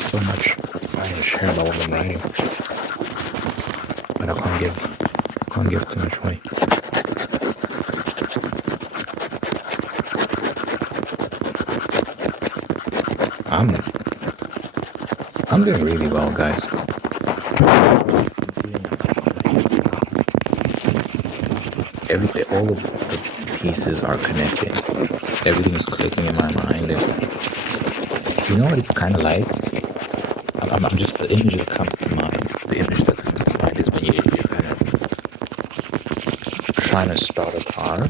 there's so much I want to share about what I'm writing, but I can't give too much away. I'm doing really well, guys. All of the pieces are connecting. Everything is clicking in my mind. And you know what it's kind of like? I'm just, the image that comes to mind. The image that comes to mind is when you're kind of trying to start a car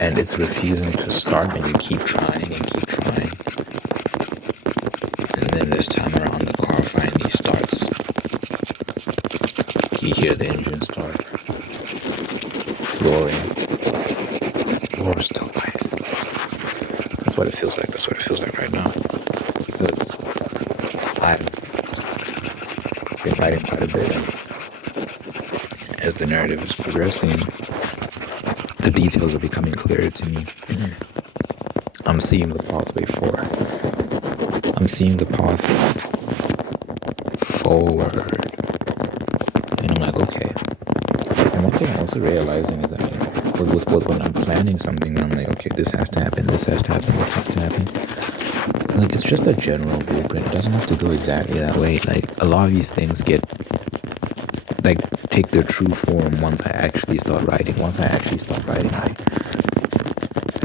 and it's refusing to start, and you keep trying and keep trying. And then this time around, the car finally starts. You hear the engine start roaring. Roar still quiet. That's what it feels like. That's what it feels like right now. Because I've been writing quite a bit, and as the narrative is progressing, the details are becoming clearer to me. I'm seeing the pathway forward. I'm seeing the path forward. And I'm like, okay. And one thing I'm also realizing is that when I'm planning something, I'm like, okay, this has to happen, this has to happen, this has to happen. Like, it's just a general blueprint. It doesn't have to go exactly that way. Like, a lot of these things take their true form once I actually start writing. Once I actually start writing, I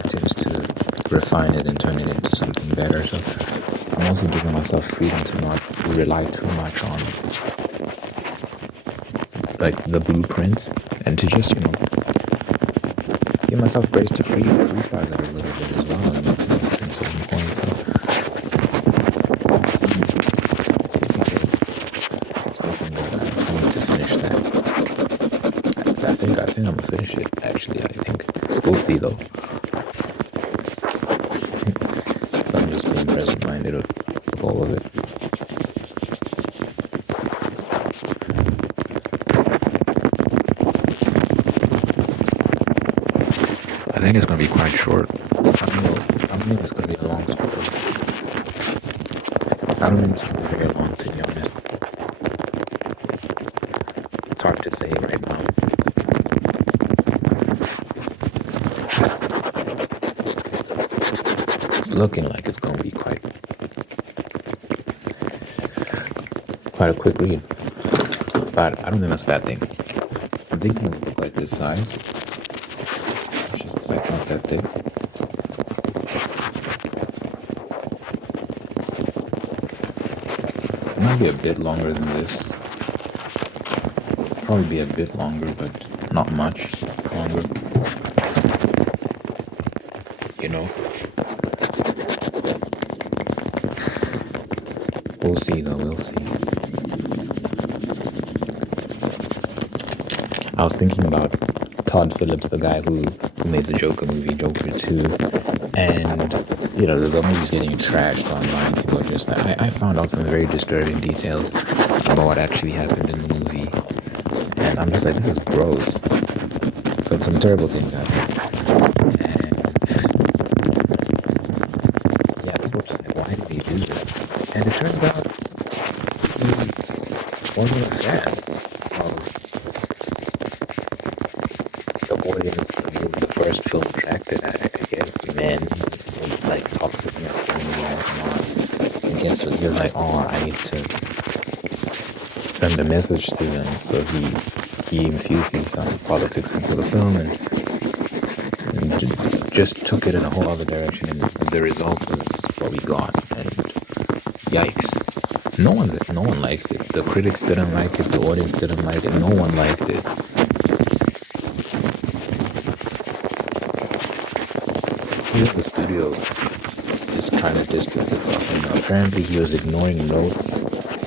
tend to refine it and turn it into something better. So I'm also giving myself freedom to not rely too much on like the blueprints, and to just, give myself grace to freestyle it a little bit as well in certain points. So I need to finish that. I think I'm gonna finish it. Actually, I think we'll see though. I'm just being present-minded of all of it. I think it's gonna be quite short. I don't think it's gonna be a long story. I don't think it's gonna be very long, to be honest. It's hard to say right now. It's looking like it's gonna be quite a quick read, but I don't think that's a bad thing. I'm thinking of a book like this size, which is like not that thick. It might be a bit longer than this. Probably be a bit longer, but not much longer. We'll see though, we'll see. I was thinking about Todd Phillips, the guy who made the Joker movie, Joker 2, and the movie's getting trashed online. People are just like, I found out some very disturbing details about what actually happened in the movie, and I'm just like, this is gross. So some terrible things happened, and yeah, people are just like, why did he do this? And it turns out he wasn't a fan of the audience. It was the first film attracted, I guess, men with like toxic masculinity and whatnot. I guess he was like, oh, I need to send a message to them. So he infused his politics into the film and just took it in a whole other direction. And the result was what we got. And yikes. No one likes it. The critics didn't like it. The audience didn't like it. No one liked it. Here's the studio is trying to distance itself. And apparently he was ignoring notes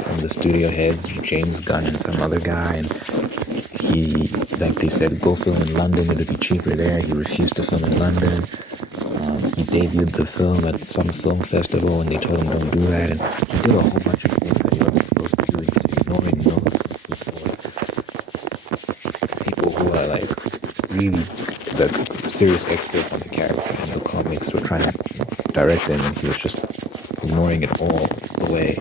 from the studio heads, James Gunn and some other guy. And he, like they said, go film in London. It'd be cheaper there. He refused to film in London. He debuted the film at some film festival and they told him don't do that, and he did a whole bunch of things that he wasn't supposed to do. He was ignoring notes. People who are like really the serious experts on the character and the comics were trying to direct him, and he was just ignoring it all the way,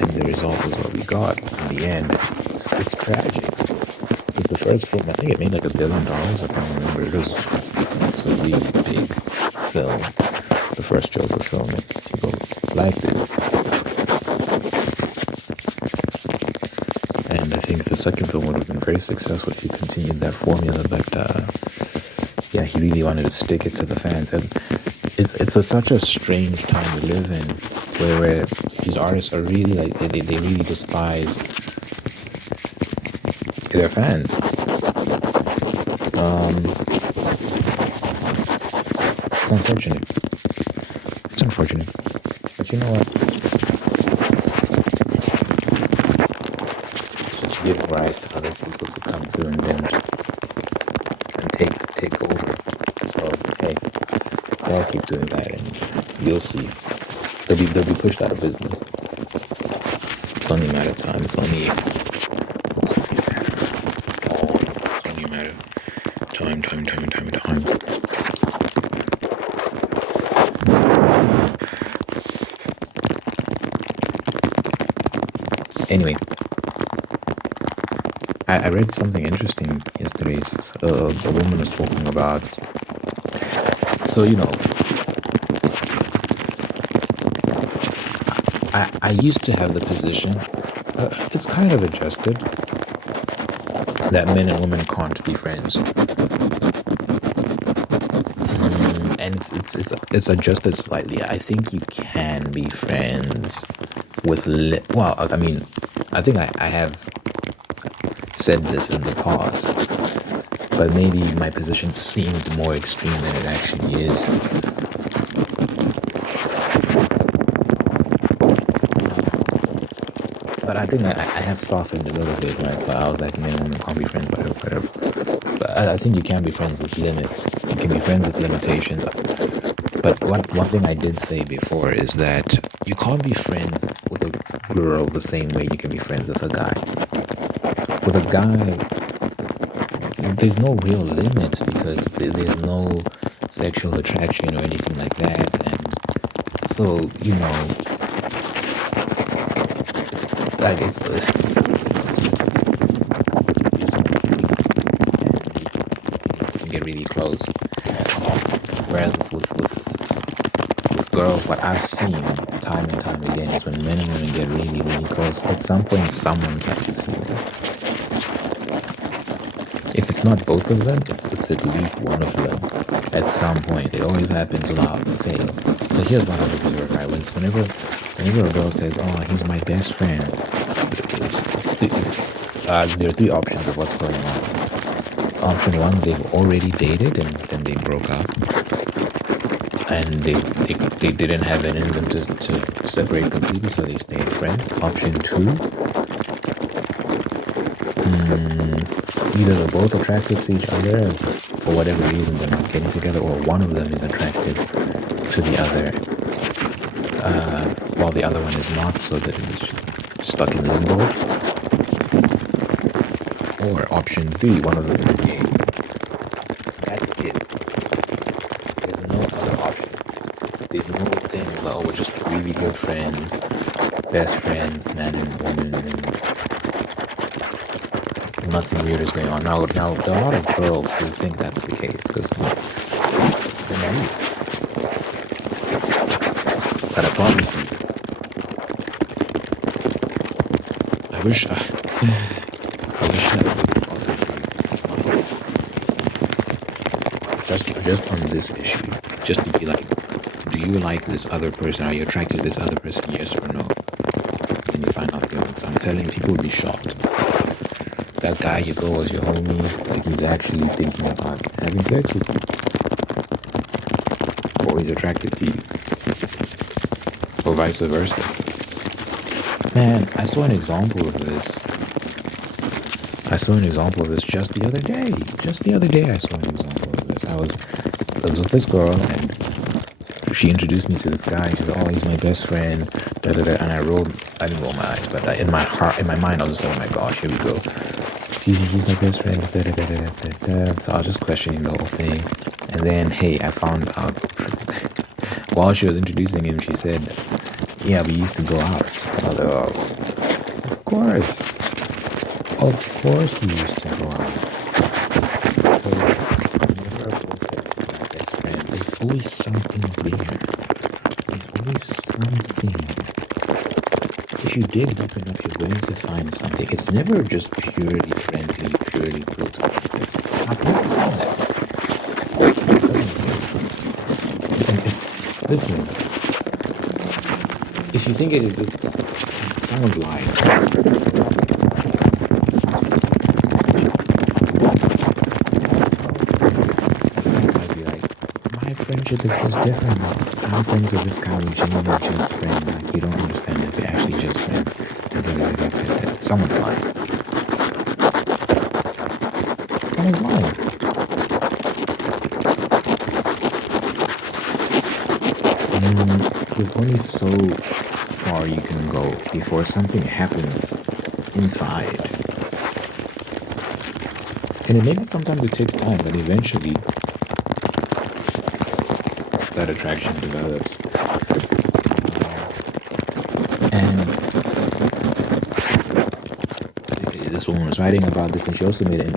and the result is what we got in the end. It's tragic. With the first film, I think it made like $1 billion. I can't remember. It's a really big film. The first Joker film. People liked it, and I think the second film would have been very successful if he continued that formula. But yeah, he really wanted to stick it to the fans, and it's such a strange time to live in, where these artists are really like they really despise their fans. It's unfortunate. It's unfortunate, but you know what? It's just giving rise to other people to come through and take over. So hey, they'll keep doing that, and you'll see. They'll be pushed out of business. It's only a matter of time. It's only a matter of time. Anyway, I read something interesting yesterday. A woman was talking about. So I used to have the position. It's kind of adjusted that men and women can't be friends, and it's adjusted slightly. I think you can be friends with well, I mean, I think I have said this in the past, but maybe my position seemed more extreme than it actually is. But I think I have softened a little bit, right? So I was like, men and women can't be friends, whatever. But I think you can be friends with limits. You can be friends with limitations. But one thing I did say before is that you can't be friends with a girl the same way you can be friends with a guy. With a guy, there's no real limits because there's no sexual attraction or anything like that. And so, like it's get really close. Whereas with girls, what I've seen time and time again is when men and women get really, really close, at some point someone catches feelings. If it's not both of them, it's at least one of them. At some point, it always happens without fail. So here's what I would observe, right? Whenever a girl says, "Oh, he's my best friend," there are three options of what's going on. Option one, they've already dated and then they broke up, and they didn't have it in them to separate completely, so they stayed friends. Option two, either they're both attracted to each other, and for whatever reason they're not getting together, or one of them is attracted to the other, while the other one is not, so that it's stuck in limbo. Or option three, one of them is gay. That's it. There's no other option. There's no thing about, oh, we're just really good friends, best friends, man and woman, and nothing weird is going on. Now, there are a lot of girls who think that's the case because they're naive. But I promise you, I wish that just on this issue, just to be like, do you like this other person? Are you attracted to this other person? Yes or no? And you find out the answer. I'm telling you, people will be shocked. That guy you go as your homie, like he's actually thinking about having sex with you, or he's attracted to you, or vice versa. Man, I saw an example of this. Just the other day. I saw an example of this. I was with this girl, and she introduced me to this guy. She said, "Oh, he's my best friend." Da da da. And I didn't roll my eyes, but in my mind, I was just like, "Oh my gosh, here we go. He's my best friend." Da, da, da, da, da, da. So I was just questioning the whole thing, and then hey, I found out while she was introducing him, she said, "Yeah, we used to go out." I was like, "Oh, of course, you used to go out." So whenever a boy says he's my best friend, there's always something bigger. There's always something. If you dig deep enough, you're going to find something. It's never just purely friendly, purely platonic. I've never seen that. Listen, if you think it exists, someone's lying. I'd be like, my friendship is just different now. I'm friends with this guy, we genuinely just friends. Like, you don't understand that we're actually just friends. Someone's lying. Someone's lying. There's only so far you can go before something happens inside. And maybe sometimes it takes time, but eventually that attraction develops. And this woman was writing about this, and she also made it.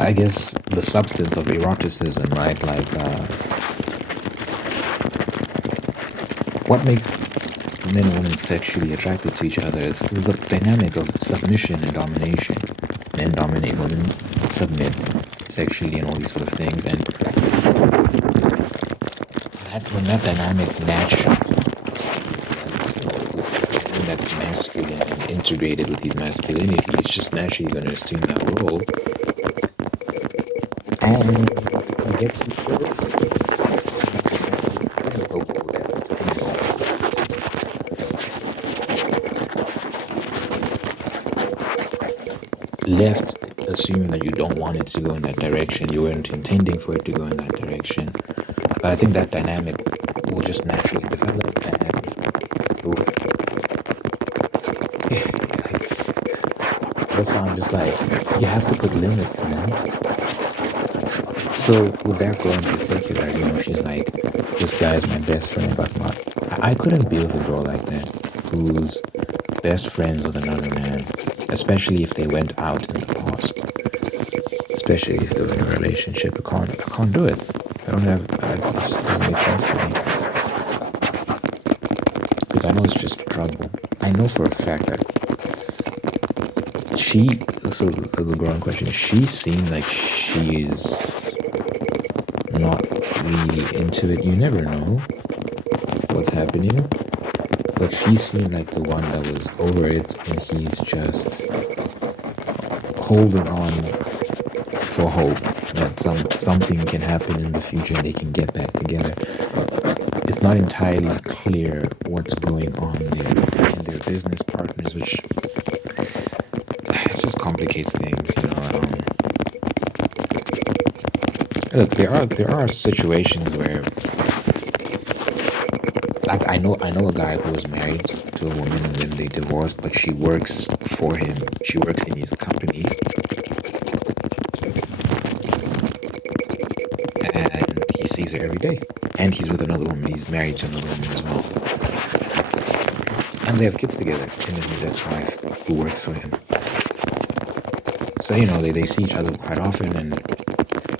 I guess the substance of eroticism, right? Like, what makes men and women sexually attracted to each other is the dynamic of submission and domination. Men dominate, women submit sexually, and all these sort of things. And when that dynamic naturally, that's masculine and integrated with these masculinities, just naturally going to assume that role. And you get to this left assuming that you don't want it to go in that direction, you weren't intending for it to go in that direction, but I think that dynamic will just naturally develop, and that's why I'm just like, you have to put limits, man. So with that girl in particular, she's like, this guy's my best friend, but I couldn't be with a girl like that who's best friends with another man, especially if they went out in the past, especially if they were in a relationship. I can't do it. It just doesn't make sense to me, because I know it's just trouble. I know for a fact that the girl in question, she seemed like she's not really into it. You never know what's happening, but she seemed like the one that was over it, and he's just holding on for hope that something can happen in the future and they can get back together. It's not entirely clear what's going on there in their business partners, which it just complicates things, Look, there are situations where, like, I know a guy who was married to a woman and then they divorced, but she works for him. She works in his company, and he sees her every day. And he's with another woman. He's married to another woman as well, and they have kids together. Him and his ex-wife, who works for him. So they see each other quite often, and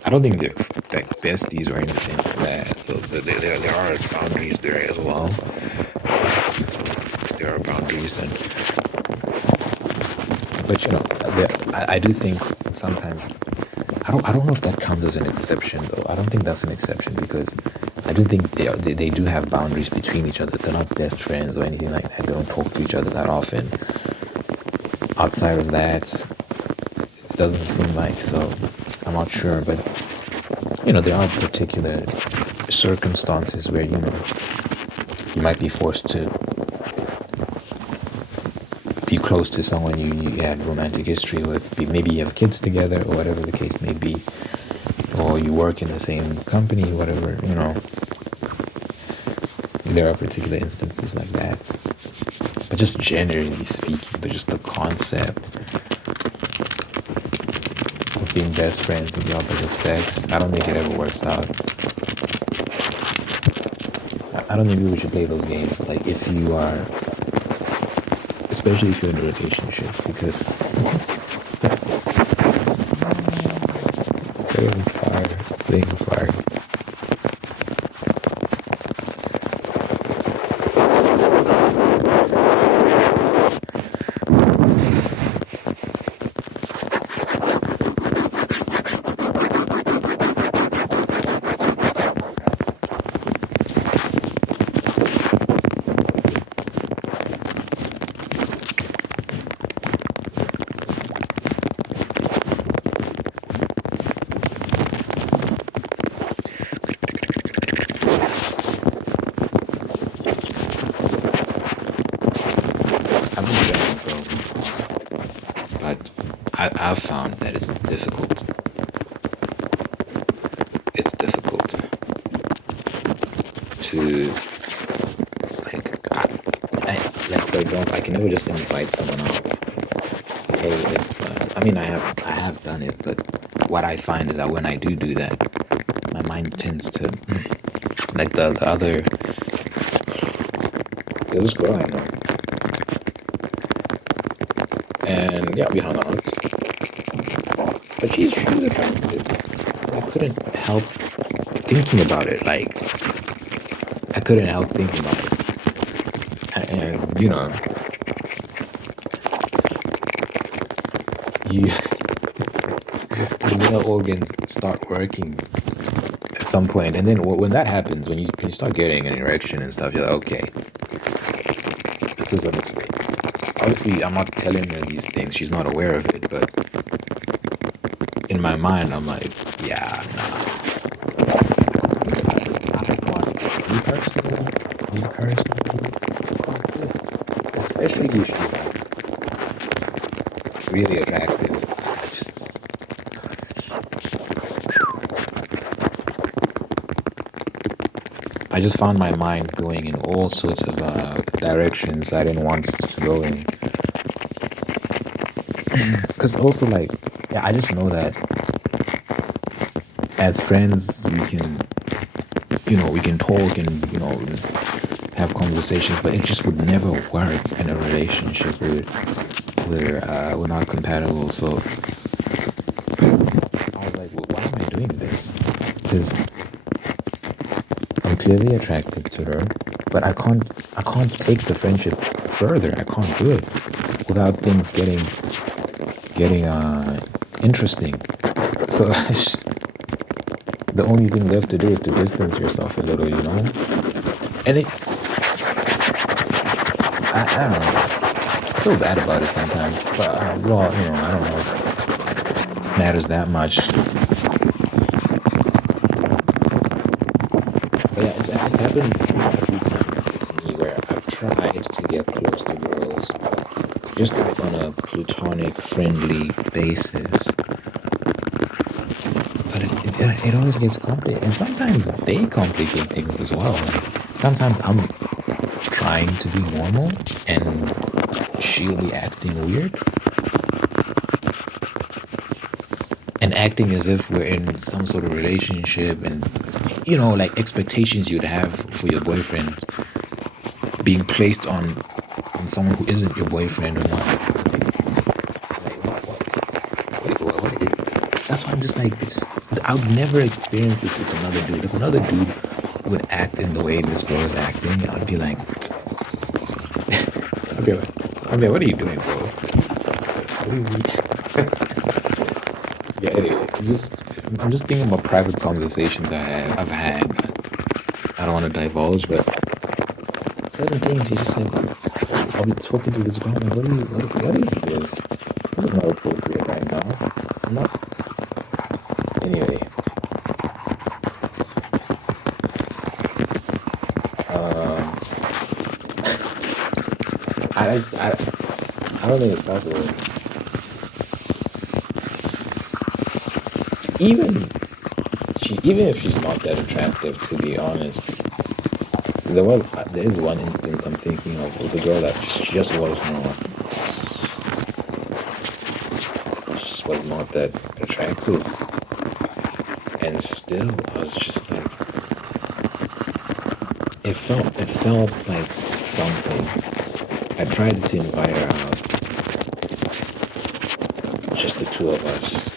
I don't think they're like besties or anything like that. So there are boundaries there as well. There are boundaries, but I do think sometimes I don't know if that counts as an exception though. I don't think that's an exception, because I do think they do have boundaries between each other. They're not best friends or anything like that. They don't talk to each other that often. Outside of that, it doesn't seem like so. I'm not sure, but there are particular circumstances where you might be forced to be close to someone you had romantic history with. Maybe you have kids together, or whatever the case may be, or you work in the same company, whatever. There are particular instances like that, but just generally speaking, just the concept of being best friends in the opposite sex. I don't think it ever works out. I don't think we should play those games. Like if you are, especially if you're in a relationship, because playing fire. I've been dating girls, but I've found that it's difficult. It's difficult to like for example, I can never just invite someone out. Hey, it's. I mean, I have done it, but what I find is that when I do that, my mind tends to like the other. There's this girl I know, and yeah, we hung out, but she's attractive. I couldn't help thinking about it. Like I couldn't help thinking about it, and you your male organs start working at some point, and then when that happens, when you start getting an erection and stuff, you're like, okay, this was a mistake. Obviously, I'm not telling her these things; she's not aware of it. But in my mind, I'm like, yeah, nah. Me personally, especially if she's like really attractive. I just found my mind going in all sorts of directions I didn't want it to go in. Because also, like, yeah, I just know that as friends, we can talk and, have conversations, but it just would never work in a relationship where we're not compatible. So I was like, well, why am I doing this? Because I'm clearly attracted to her, but I can't take the friendship further. I can't do it without things getting interesting. So the only thing left to do is to distance yourself a little, And I don't know. I feel bad about it sometimes, but I don't know if it matters that much. But yeah, it's happened a few times with me where I've tried to get close to girls just on a platonic, friendly basis. But it always gets complicated. And sometimes they complicate things as well. Sometimes I'm trying to be normal and she'll be acting weird. And acting as if we're in some sort of relationship and, like expectations you'd have for your boyfriend being placed on someone who isn't your boyfriend or not. What is that's why I'm just like this. I would never experience this with another dude. If another dude would act in the way this girl is acting, I'd be like, what are you doing, bro? What are you Yeah, anyway, I'm just thinking about private conversations I've had. I don't want to divulge, but certain things you're just like, I'll be talking to this girl, I'm like, what is this? This is not appropriate right now. I'm not. Anyway, I don't think it's possible. Even if she's not that attractive, to be honest, there is one instance I'm thinking of with a girl that just was not. just was not that attractive. And still, I was just like, it felt like something. I tried to invite her out, just the two of us.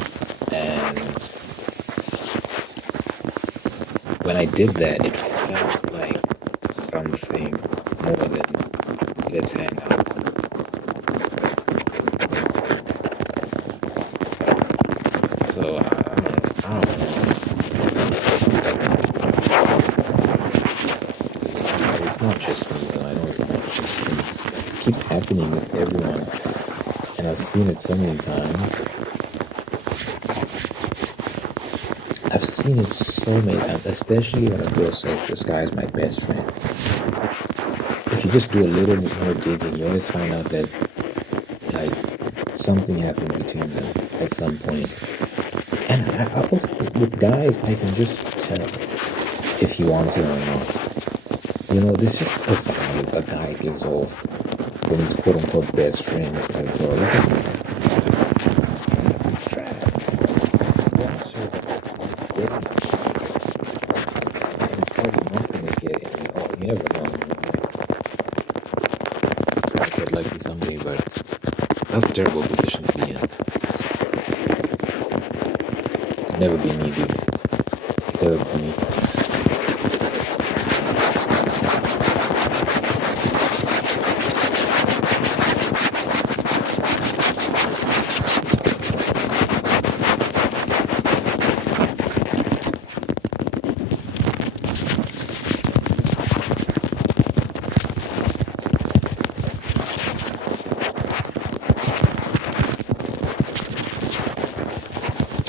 And when I did that, it felt like something more than let's hang out. So I don't know. It's not just me though. I know it's not just me. It keeps happening with everyone, and I've seen it so many times. I've seen it so many times, especially when a girl says this guy is my best friend. If you just do a little more digging, you always find out that like something happened between them at some point. And I also, with guys, I can just tell if he wants it or not. You know, there's just a vibe a guy gives off when he's quote unquote best friends with a girl. Look at me. You never know. I could like it someday, but that's a terrible position to be in. Could never be me, dude. Never be me.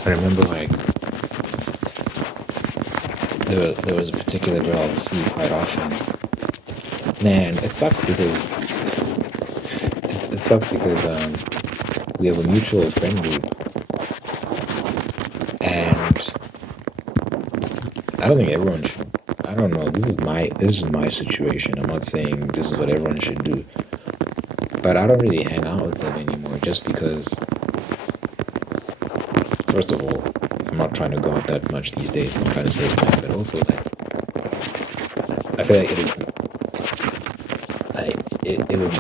I remember like there was a particular girl I'd see quite often. Man, it sucks because we have a mutual friend group, and I don't think everyone should. I don't know. This is my situation. I'm not saying this is what everyone should do, but I don't really hang out with them anymore just because. First of all, I'm not trying to go out that much these days. I'm trying to save time, but also like I feel like it would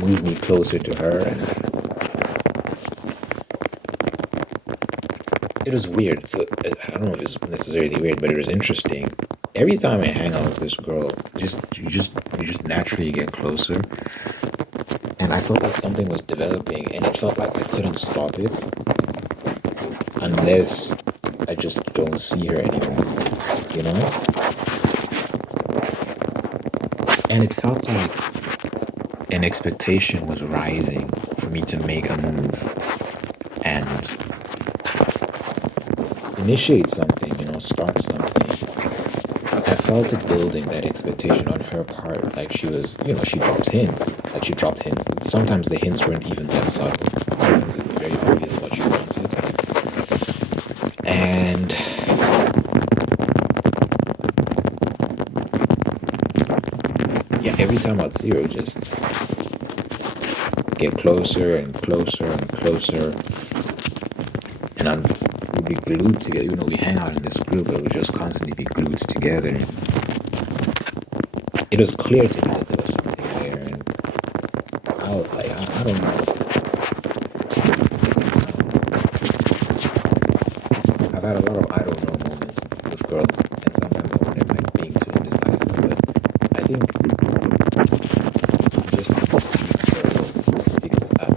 move me closer to her, and it was weird. So I don't know if it's necessarily weird, but it was interesting. Every time I hang out with this girl, you just naturally get closer, and I felt like something was developing, and it felt like I couldn't stop it unless I just don't see her anymore, you know? And it felt like an expectation was rising for me to make a move and initiate something, you know, start something. I felt it building, that expectation on her part, like she was, you know, she dropped hints. Sometimes the hints weren't even that subtle. Sometimes it was very obvious what she wanted. And yeah, every time I'd see her, just get closer and closer and closer, and we'd be glued together. You know, we hang out in this group, but we'd just constantly be glued together. It was clear to me that there was something there, and I was like, I don't know. I've had a lot of I don't know moments with this girl, and sometimes I wonder if I'm being too indecisive, but I think just be careful because I'm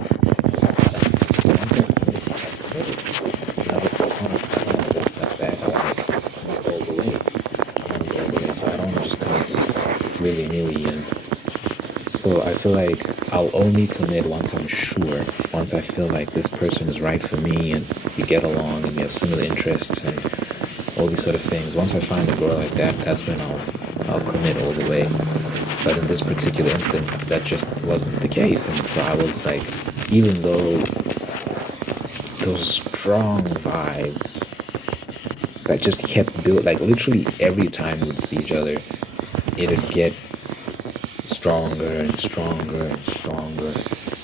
all the way. So I don't want to just commit willy-nilly, and so I feel like I'll only commit once I'm sure, once I feel like this person is right for me and we get along and we have similar interests and all these sort of things. Once I find a girl like that, that's when I'll commit all the way. But in this particular instance, that just wasn't the case. And so I was like, even though those strong vibes that just kept building, like literally every time we'd see each other, it would get stronger and stronger and stronger.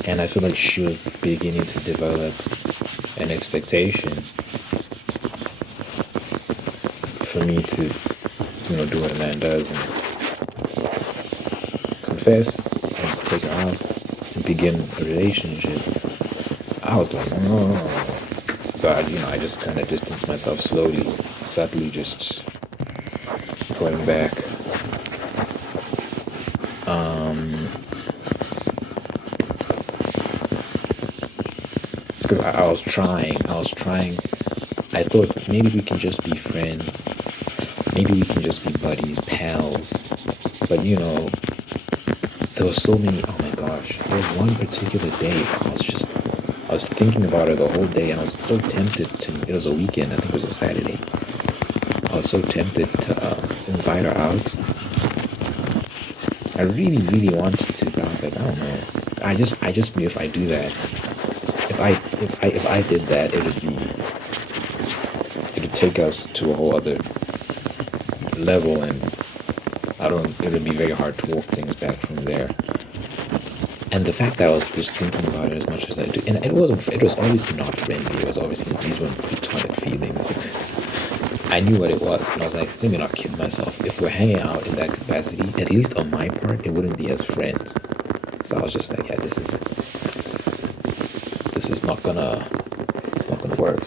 And I feel like she was beginning to develop an expectation for me to, do what a man does and confess and take her out and begin a relationship. I was like, no. So I just kind of distanced myself slowly, subtly, just pulling back. Because I was trying. I thought maybe we can just be friends. Maybe we can just be buddies, pals. But there were so many. Oh my gosh! There was one particular day I was thinking about her the whole day, and I was so tempted to. It was a weekend. I think it was a Saturday. I was so tempted to invite her out. I really, really wanted to, but I was like, I don't know. I just knew if I do that, if I did that, it would take us to a whole other level, and it would be very hard to walk things back from there. And the fact that I was just thinking about it as much as I do, and it was obviously not friendly. It was obviously, these weren't platonic feelings. I knew what it was, and I was like, let me not kid myself. If we're hanging out in that capacity, at least on my part, it wouldn't be as friends. So I was just like, yeah, this is not gonna work.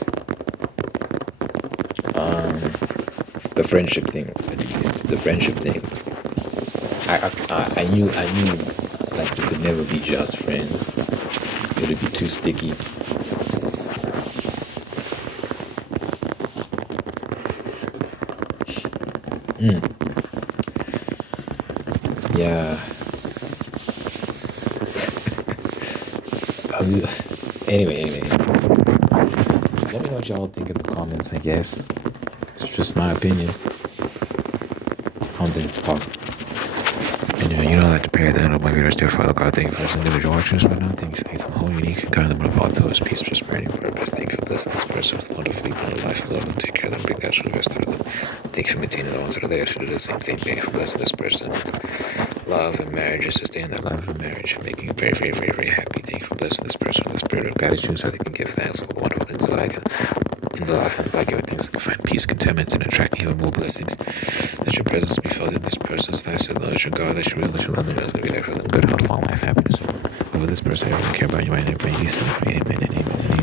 The friendship thing, at least the friendship thing. I knew like we could never be just friends. It would be too sticky. Yeah. Anyway. Let me know what y'all think in the comments, I guess. It's just my opinion. I don't think it's possible. Anyway, that to prepare the end of my videos, dear Father God, thank you for this individual actions, but now thank you for faith and whole unique and kind of the fall to us, peace, prosperity, and purpose. Thank you for blessing this person with wonderful people in life, love, and take care of them, big natural rest out of them. Thank you for maintaining the ones that are there to do the same thing. Thank you for blessing this person with love and marriage, and sustaining that love and marriage, and making it very, very, very, very happy. Thank you for blessing this person with the spirit of gratitude so they can give thanks for wonderful things like in the life and by giving things that can find peace, contentment, and attract even more blessings. Let your presence be felt in this person's life, so that your God, that you will, that you love, and that be there for them. Good health, long life, happiness over this person, everyone care about you, my name, may you soon. Amen and amen.